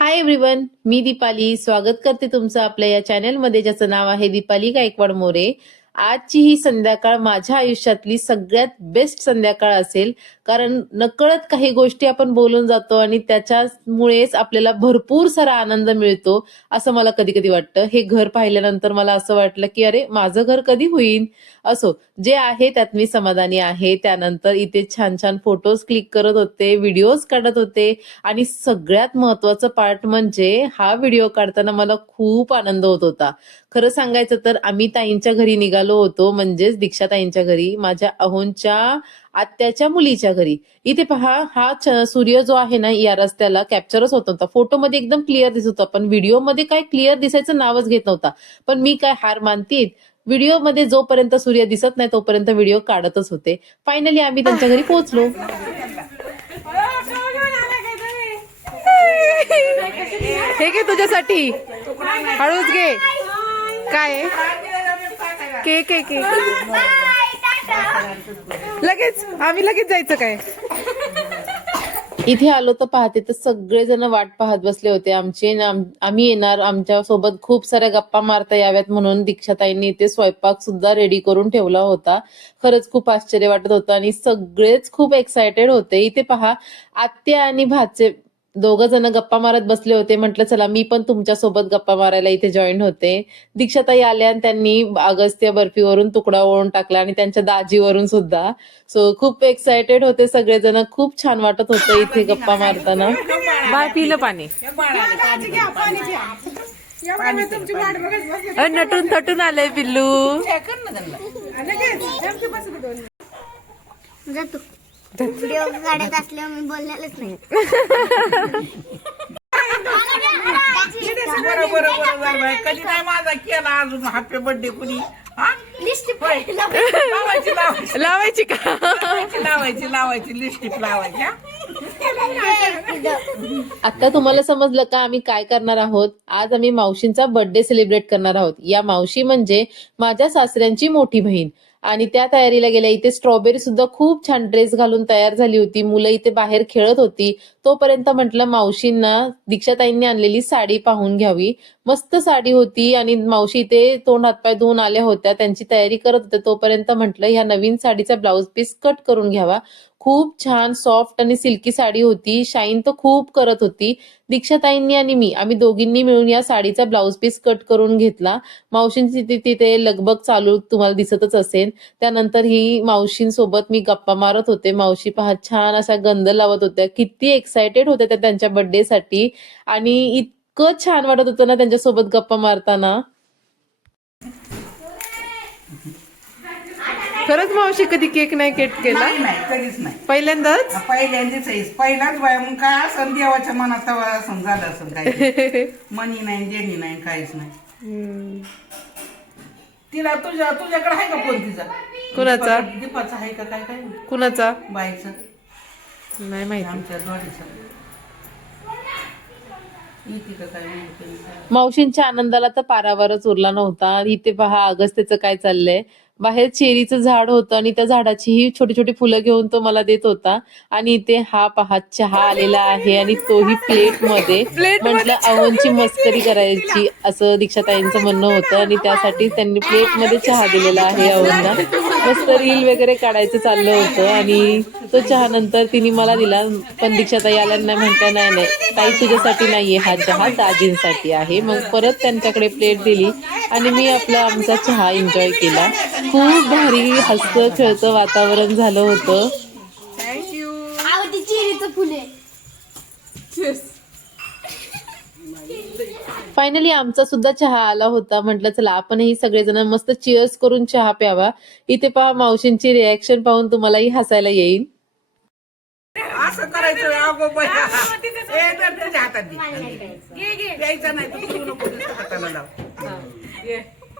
Hi everyone मी दीपाली. स्वागत करते तुमचं आपल्या या चॅनलमध्ये ज्याचं नाव आहे दीपाली गायकवाड मोरे. आजची ही संध्याकाळ माझ्या आयुष्यातली सगळ्यात बेस्ट संध्याकाळ असेल. कारण नकळत काही गोष्टी आपण बोलून जातो आणि त्याच्यामुळेच आपल्याला भरपूर सारा आनंद मिळतो असं मला कधी कधी वाटतं. हे घर पाहिल्यानंतर मला असं वाटलं की अरे माझं घर कधी होईल असो जे आहे त्यात मी समाधानी आहे. त्यानंतर इथे छान छान फोटोज क्लिक करत होते व्हिडिओज काढत होते. आणि सगळ्यात महत्वाचं पार्ट म्हणजे हा व्हिडिओ काढताना मला खूप आनंद होत होता. खरं सांगायचं तर आम्ही ताईंच्या घरी निघालो होतो म्हणजेच दीक्षाताईंच्या घरी माझ्या अहोंच्या आत्याच्या मुलीच्या घरी. इथे पहा हा सूर्य जो आहे ना या रस्त्याला कॅप्चरच होत नव्हता. फोटोमध्ये एकदम क्लिअर दिसत होता पण व्हिडिओमध्ये काय क्लिअर दिसायचं नावच घेत नव्हता. पण मी काय हार मानतीत व्हिडिओमध्ये जोपर्यंत सूर्य दिसत नाही तोपर्यंत व्हिडिओ काढतच होते. फायनली आम्ही त्यांच्या घरी पोहोचलो. हे घे तुझ्यासाठी. हळूच घे. काय के के के. लगेच आम्ही लगेच जायचं काय? इथे आलो तर पाहते तर सगळेजण वाट पाहत बसले होते आमचे. आम्ही येणार आमच्यासोबत खूप साऱ्या गप्पा मारता याव्यात म्हणून दीक्षाताईंनी इथे स्वयंपाक सुद्धा रेडी करून ठेवला होता. खरंच खूप आश्चर्य वाटत होतं आणि सगळेच खूप एक्सायटेड होते. इथे पहा आत्या आणि भाचे दोघ जण गप्पा मारत बसले होते. म्हटलं चला मी पण तुमच्यासोबत गप्पा मारायला इथे जॉईन होते. दीक्षाताई आल्या आणि त्यांनी अगस्त्य बर्फीवरून तुकडा ओळून टाकला आणि त्यांच्या दाजीवरून सुद्धा. सो खूप एक्सायटेड होते सगळेजण. खूप छान वाटत होतं इथे गप्पा मारताना. बाळ पिलं पाणी. नटून थटून आलंय पिल्लू. जातो व्हिडिओ काढत असल्यावर मी बोललेलंच नाही बरं बरं बरं बरं बाई. कधी नाही माझा केला अजून हॅपी बर्थडे कुणी हा? होय. लावायची लावायची लावायची का लावायची लावायची लावायची लिस्टिप लावायची हा? आता तुम्हाला समजलं का आम्ही काय करणार आहोत आज आम्ही मावशींचा बर्थडे सेलिब्रेट करणार आहोत या मावशी म्हणजे माझ्या सासऱ्यांची मोठी बहीण आणि त्या तयारीला गेल्या इथे स्ट्रॉबेरी सुद्धा खूप छान ड्रेस घालून तयार झाली होती. मुलं इथे बाहेर खेळत होती. तोपर्यंत म्हटलं मावशींना दीक्षाताईंनी आणलेली साडी पाहून घ्यावी. मस्त साडी होती आणि मावशी इथे तोंड हातपाय धुवून आल्या होत्या. त्यांची तयारी करत होत्या तोपर्यंत म्हटलं ह्या नवीन साडीचा ब्लाऊज पीस कट करून घ्यावा. खूप छान सॉफ्ट आणि सिल्की साडी होती. शाईन तर खूप करत होती. दीक्षाताईंनी आणि मी आम्ही दोघींनी मिळून या साडीचा ब्लाऊज पीस कट करून घेतला. मावशींची तिथे लगबग चालू तुम्हाला दिसतच असेल. त्यानंतर ही मावशींसोबत मी गप्पा मारत होते. मावशी पहा छान असा गंध लावत होत्या. किती एक्सायटेड होत्या त्या त्यांच्या बर्थडे साठी. आणि इतकं छान वाटत होतं ना त्यांच्यासोबत गप्पा मारताना. खरंच मावशी कधी केक नाही केट केला? नाही कधीच नाही. पहिल्यांदाच? पहिल्यांदाच आहेस पहिलाच बाय मग काय असं देवाच्या मनात तवा असं झालं असं काय मनी नाही देणी नाही काहीच नाही. तिला तुझ्या तुझ्याकडे आहे का फोन तिचा? कुणाचा? दीपा- दीपाचा आहे का? काय काय? कुणाचा? बाईचा. नाही माहिती. आमच्या जोडीचा येते का काय? माहिती नाही. मावशींच्या आनंदाला तर पारावरच उरला नव्हता. इथे पहा अगस्त्याचं काय चाललंय? बाहेर चेरीचं झाड होतं आणि त्या झाडाची ही छोटी छोटी फुलं घेऊन तो मला देत होता. आणि इथे हा पहा चहा आलेला आहे आणि तोही प्लेटमध्ये म्हटलं अहोंची मस्करी करायची असं दीक्षाताईंचं म्हणणं होतं. आणि त्यासाठी त्यांनी प्लेटमध्ये चहा दिलेला आहे अहोंना. मस्त रील वगैरे काढायचं चाललं होतं. आणि तो चहा नंतर तिने मला दिला. पण दीक्षाताई आल्या नाही म्हटलं नाही नाही ताई तुझ्यासाठी नाहीये हा चहा दाजींसाठी आहे. मग परत त्यांच्याकडे प्लेट दिली आणि मी आपला आमचा चहा एन्जॉय केला. खूप भारी हसतं खेळतं वातावरण झालं होतं. आवडती चेरीचं फुले फायनली आमचा सुद्धा चहा आला होता. म्हटलं चला आपणही सगळेजण मस्त चिअर्स करून चहा प्यावा. इथे पहा मावशींची रिॲक्शन पाहून तुम्हालाही हसायला येईल. असं करायचं हातात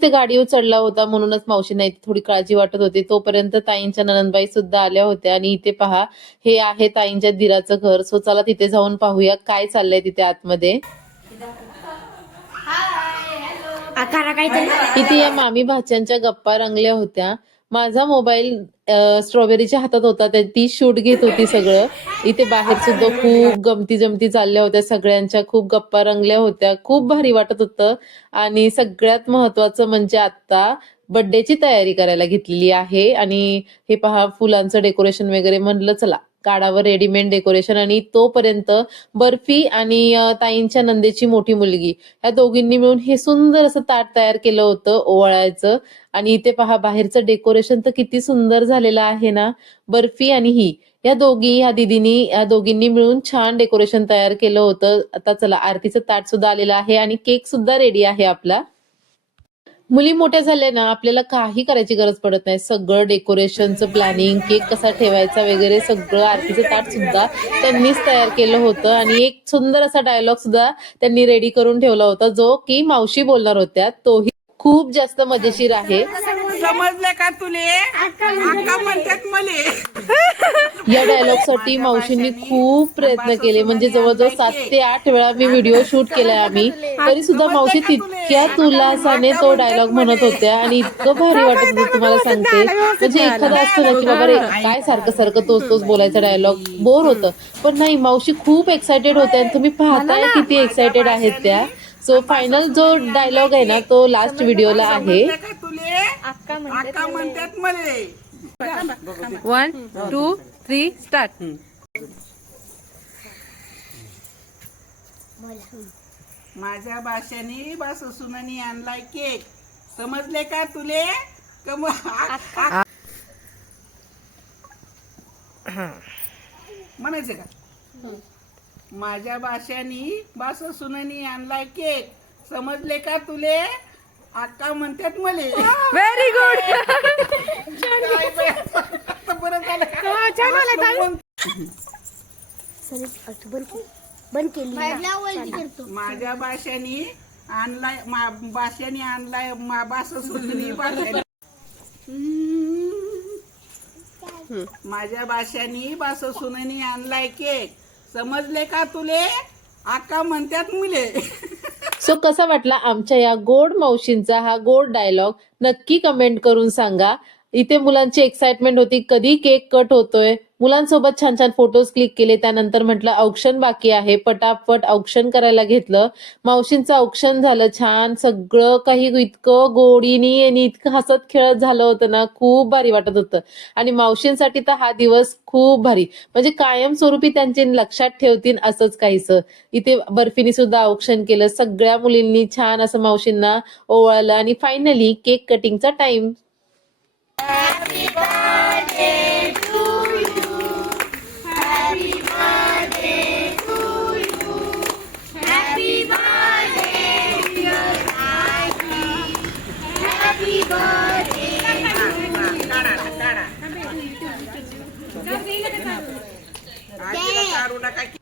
ते गाडीवर चढला होता म्हणूनच मावशींना इथे थोडी काळजी वाटत होती. तोपर्यंत ताईंच्या ननंदबाई सुद्धा आल्या होत्या. आणि इथे पहा हे आहे ताईंच्या दिराचं घर. सो चला तिथे जाऊन पाहूया काय चाललंय तिथे आतमध्ये. इथे या मामी भाच्यांच्या गप्पा रंगल्या होत्या. माझा मोबाईल स्ट्रॉबेरीच्या हातात होता त्या ती शूट घेत होती सगळं. इथे बाहेर सुद्धा खूप गमती जमती चालल्या होत्या सगळ्यांच्या खूप गप्पा रंगल्या होत्या खूप भारी वाटत होतं. आणि सगळ्यात महत्वाचं म्हणजे आता बर्थडेची तयारी करायला घेतलेली आहे. आणि हे पहा फुलांचं डेकोरेशन वगैरे म्हणलं चला. काढावं रेडीमेड डेकोरेशन आणि तोपर्यंत बर्फी आणि ताईंच्या नंदेची मोठी मुलगी. या दोघींनी मिळून हे सुंदर असं ताट तयार केलं होतं ओवाळायचं. आणि इथे पहा बाहेरचं डेकोरेशन तर किती सुंदर झालेलं आहे ना? बर्फी आणि ही. या दोघी या दिदीनी या दोघींनी मिळून छान डेकोरेशन तयार केलं होतं. आता चला आरतीचं ताट सुद्धा आलेलं आहे आणि केक सुद्धा रेडी आहे आपला. मुली मोठ्या झाल्या ना आपल्याला काही करायची गरज पडत नाही. सगळं डेकोरेशनचं प्लॅनिंग केक कसा ठेवायचा वगैरे सगळं आरतीचं ताट सुद्धा त्यांनीच तयार केलं होतं. आणि एक सुंदर असा डायलॉग सुद्धा त्यांनी रेडी करून ठेवला होता जो की मावशी बोलणार होत्या. तोही खूप जास्त मजेशीर आहे. समजले का तुले? अक्का म्हणतात मले. या डायलॉगसाठी मावशींनी खूप प्रयत्न केले. म्हणजे जवळजवळ सात ते आठ वेळा मी व्हिडिओ शूट केलाय आम्ही. तरी सुद्धा मावशी तितक्या तुलासाने तो डायलॉग म्हणत होत्या आणि इतकं भारी वाटत होतं तुम्हाला सांगते. म्हणजे एखादं असतं ना की बाबा रे काय सारखं सारखं तोच तोच बोलायचा डायलॉग बोर होतं. पण नाही मावशी खूप एक्सायटेड होत्या आणि तुम्ही पाहताय किती एक्सायटेड आहेत त्या. सो फायनल जो डायलॉग आहे ना तो लास्ट व्हिडिओला आहे. समजले का तुले? अक्का म्हणतात मले. वन टू थ्री स्टार्ट माझ्या भाषेने बा सुनानी आणलाय केक. समजले का तुले? म्हणायचं का? माझ्या भाषानी बा सुनानी आणलाय केक. समजले का तुले? अक्का म्हणतात मले. व्हेरी गुड आता बरं झालं बंद केली. करतो. माझ्या भाषानी आणलाय मा- भाषानी आणलाय मा भाषा माझ्या भाषानी भाषा सुननी आणलाय केक. समजले का तुले? आका म्हणतात मुले. सो कसा वाटला आमच्या या गोड मावशींचा हा गोड डायलॉग नक्की कमेंट करून सांगा. इथे मुलांची एक्साइटमेंट होती. कधी केक कट होतोय? मुलांसोबत छान छान फोटोज क्लिक केले. त्यानंतर म्हटलं औक्षण बाकी आहे. पटापट औक्षण करायला घेतलं. मावशींचं औक्षण झालं छान. सगळं काही इतकं गोडीनी आणि इतकं हसत खेळत झालं होतं ना खूप भारी वाटत होतं. आणि मावशींसाठी तर हा दिवस खूप भारी. म्हणजे कायमस्वरूपी त्यांचे लक्षात ठेवतील असंच काहीस. इथे बर्फीनी सुद्धा औक्षण केलं. सगळ्या मुलींनी छान असं मावशींना ओवाळलं. आणि फायनली केक कटिंगचा टाइम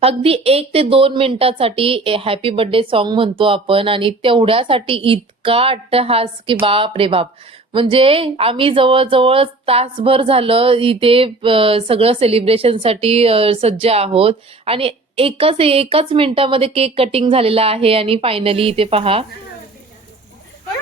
अगदी एक ते दोन मिनिटासाठी हॅपी बर्थडे सॉन्ग म्हणतो आपण आणि तेवढ्यासाठी इतका अट्टहास की बाप रे बाप. म्हणजे आम्ही जवळजवळ तासभर झालं इथे सगळं सेलिब्रेशनसाठी सज्ज आहोत. आणि एकच एकाच मिनिटामध्ये केक कटिंग झालेला आहे आणि फायनली इथे पहा.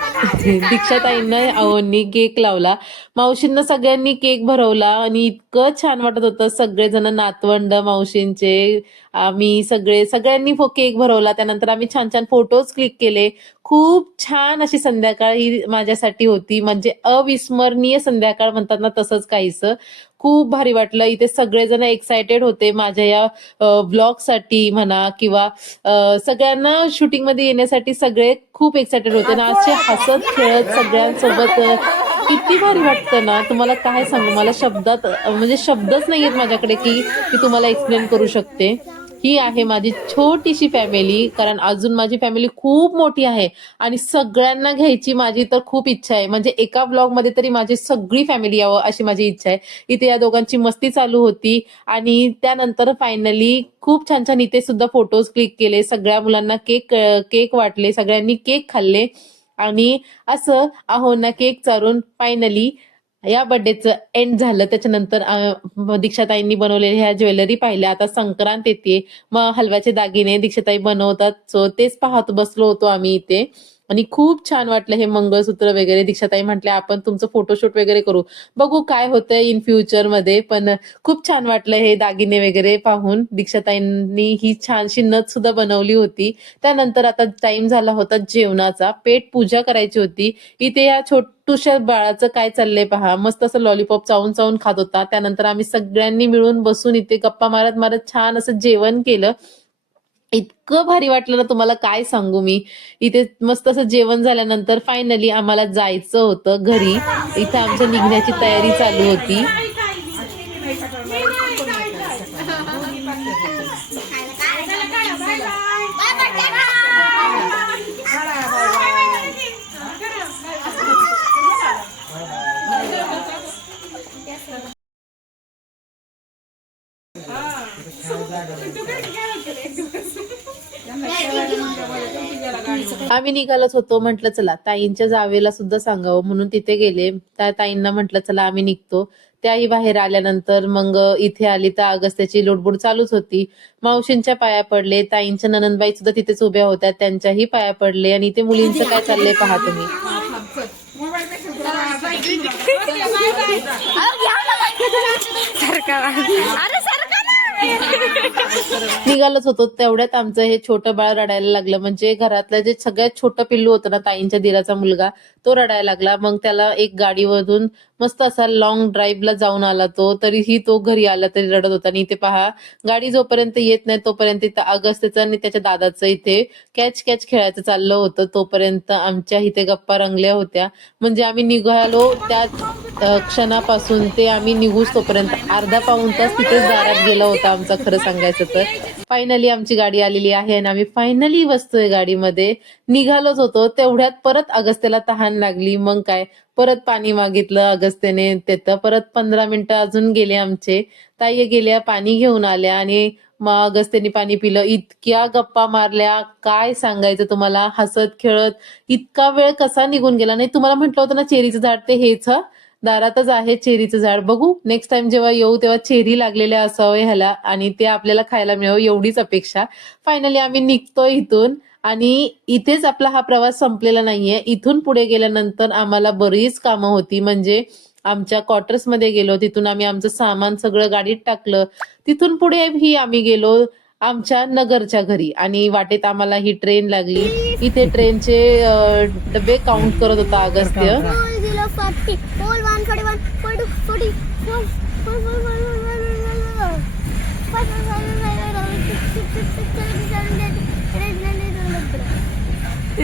दीक्षाताईंना अवनी केक लावला. मावशींना सगळ्यांनी केक भरवला आणि इतकं छान वाटत होतं. सगळेजण नातवंड मावशींचे आम्ही सगळे सगळ्यांनी केक भरवला. त्यानंतर आम्ही छान छान फोटोज क्लिक केले. खूप छान अशी संध्याकाळ ही माझ्यासाठी होती. म्हणजे अविस्मरणीय संध्याकाळ म्हणतात ना तसंच काहीसं. खूप भारी वाटलं. इथे सगळेजण एक्सायटेड होते माझ्या या ब्लॉगसाठी म्हणा किंवा सगळ्यांना शूटिंगमध्ये येण्यासाठी सगळे खूप एक्सायटेड होते. ना असे हसत खेळत सगळ्यांसोबत किती भारी वाटतं ना. तुम्हाला काय सांगू? मला शब्दात म्हणजे शब्दच नाही आहेत माझ्याकडे की मी तुम्हाला एक्सप्लेन करू शकते. ही आहे माझी छोटीशी फॅमिली कारण अजून माझी फॅमिली खूप मोठी आहे आणि सगळ्यांना घ्यायची माझी तर खूप इच्छा आहे. म्हणजे एका ब्लॉगमध्ये तरी माझी सगळी फॅमिली यावं अशी माझी इच्छा आहे. इथे या दोघांची मस्ती चालू होती आणि त्यानंतर फायनली खूप छान छान इथे सुद्धा फोटोज क्लिक केले. सगळ्या मुलांना केक केक वाटले. सगळ्यांनी केक खाल्ले. आणि असं अहो ना केक चारून फायनली या बर्थडेचं एंड झालं त्याच्यानंतर दीक्षाताईंनी बनवलेल्या ह्या ज्वेलरी पाहिल्या. आता संक्रांत येते मग हलव्याचे दागिने दीक्षाताई बनवतात. सो तेच पाहत बसलो होतो आम्ही इथे. आणि खूप छान वाटलं हे मंगळसूत्र वगैरे. दीक्षाताई म्हटले आपण तुमचं फोटोशूट वगैरे करू. बघू काय होतंय इन फ्युचरमध्ये. पण खूप छान वाटलं हे दागिने वगैरे पाहून. दीक्षाताईंनी ही छानशी नथ सुद्धा बनवली होती. त्यानंतर आता टाइम झाला होता जेवणाचा. पेट पूजा करायची होती. इथे या छोटूशा बाळाचं काय चाललंय पहा. मस्त असं लॉलीपॉप चावून चावून खात होता. त्यानंतर आम्ही सगळ्यांनी मिळून बसून इथे गप्पा मारत मारत छान असं जेवण केलं. इतकं भारी वाटलं ना तुम्हाला काय सांगू मी. इथे मस्त असं जेवण झाल्यानंतर फायनली आम्हाला जायचं होतं घरी. इथे आमच्या निघण्याची तयारी चालू होती. आम्ही निघालच होतो म्हटलं चला ताईंच्या जावेला सुद्धा सांगावं. म्हणून तिथे गेले. त्या ताईंना म्हटलं चला आम्ही निघतो. त्याही बाहेर आल्यानंतर मग इथे आली तर अगस्त्याची लोडबुड चालूच होती. मावशींच्या पाया पडले. ताईंच्या ननंदबाई सुद्धा तिथेच उभ्या होत्या. त्यांच्याही पाया पडले. आणि इथे मुलींचं काय चाललंय पहा तुम्ही. अरे निघालच होतो. तेवढ्यात आमचं हे छोटं बाळ रडायला लागलं. म्हणजे घरातलं जे सगळ्यात छोटं पिल्लू होतं ना ताईंच्या दिराचा मुलगा तो रडायला लागला. मग त्याला एक गाडीमधून मस्त असा लॉंग ड्राईव्हला जाऊन आला तो तरीही तो घरी आला तरी रडत होता. आणि इथे पहा गाडी जोपर्यंत येत नाही तोपर्यंत इथं अगस्त्यचं आणि त्याच्या दादाचं इथे कॅच कॅच खेळायचं चाललं होतं. तोपर्यंत आमच्या इथे गप्पा रंगल्या होत्या. म्हणजे आम्ही निघालो त्या क्षणापासून ते आम्ही निघूच तोपर्यंत. अर्धा पाऊण तास तिथेच दारात गेला होता आमचा खरं सांगायचं तर. फायनली आमची गाडी आलेली आहे आणि आम्ही फायनली बसतोय गाडीमध्ये. निघालोच होतो. तेवढ्यात परत अगस्त्याला तहान लागली. मग काय? परत पाणी मागितलं अगस्त्याने तिथं. परत पंधरा मिनिटं अजून गेले आमचे. ताई गेल्या पाणी घेऊन आल्या आणि मग अगस्त्याने पाणी पिलं. इतक्या गप्पा मारल्या. काय सांगायचं तुम्हाला? हसत खेळत. इतका वेळ कसा निघून गेला? नाही तुम्हाला म्हटलं होतं ना चेरीचं झाड ते हेच दारातच आहे चेरीचं झाड. बघू नेक्स्ट टाइम जेव्हा येऊ तेव्हा चेरी लागलेल्या असावं ह्याला आणि ते आपल्याला खायला मिळावं एवढीच अपेक्षा. फायनली आम्ही निघतोय इथून आणि इथेच आपला हा प्रवास संपलेला नाहीये. इथून पुढे गेल्यानंतर आम्हाला बरीच कामं होती. म्हणजे आमच्या क्वार्टर्समध्ये गेलो तिथून आम्ही आमचं सामान सगळं गाडीत टाकलं. तिथून पुढे ही आम्ही गेलो आमच्या नगरच्या घरी आणि वाटेत आम्हाला ही ट्रेन लागली. इथे ट्रेनचे डबे काउंट करत होता अगस्त्य. 40, 41, 41, 42, 40, 44, 45, 46,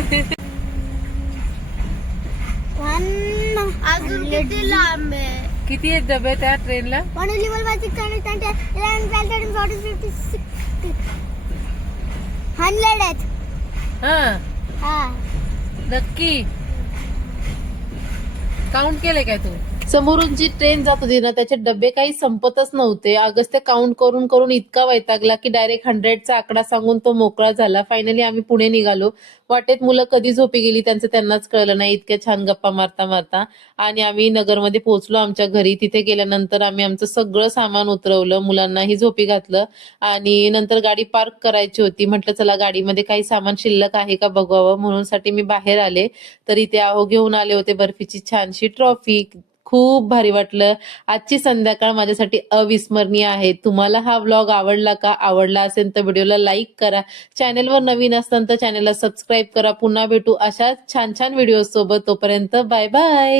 47, अजून किती लांब आहे? किती आहेत डबे त्या ट्रेनला? One eleven by six hundred twenty eleven twelve thirteen forty fifty sixty hundred आहेत. हा. नक्की. काउंट केले काय तू? समोरून जी ट्रेन जात होती ना त्याचे डबे काही संपतच नव्हते. अगस्त्य काउंट करून करून इतका वैतागला की डायरेक्ट हंड्रेडचा आकडा सांगून तो मोकळा झाला. फायनली आम्ही पुणे निघालो. वाटेत मुलं कधी झोपी गेली त्यांचं त्यांनाच कळलं नाही. इतक्या छान गप्पा मारता मारता आणि आम्ही नगरमध्ये पोहोचलो आमच्या घरी. तिथे गेल्यानंतर आम्ही आमचं सगळं सामान उतरवलं. मुलांनाही झोपी घातलं आणि नंतर गाडी पार्क करायची होती. म्हटलं चला गाडीमध्ये काही सामान शिल्लक आहे का बघावं? म्हणून साठी मी बाहेर आले. तर इथे आहो घेऊन आले होते बर्फीची छानशी ट्रॉफी खूप भारी वाटलं. आजची संध्याकाळ माझ्यासाठी अविस्मरणीय आहे. तुम्हाला हा व्लॉग आवडला का? आवडला असेल तर व्हिडिओला लाईक करा. चॅनेलवर नवीन असताना तर चॅनेलला सबस्क्राईब करा. पुन्हा भेटू अशाच छान छान व्हिडिओ सोबत. तोपर्यंत बाय बाय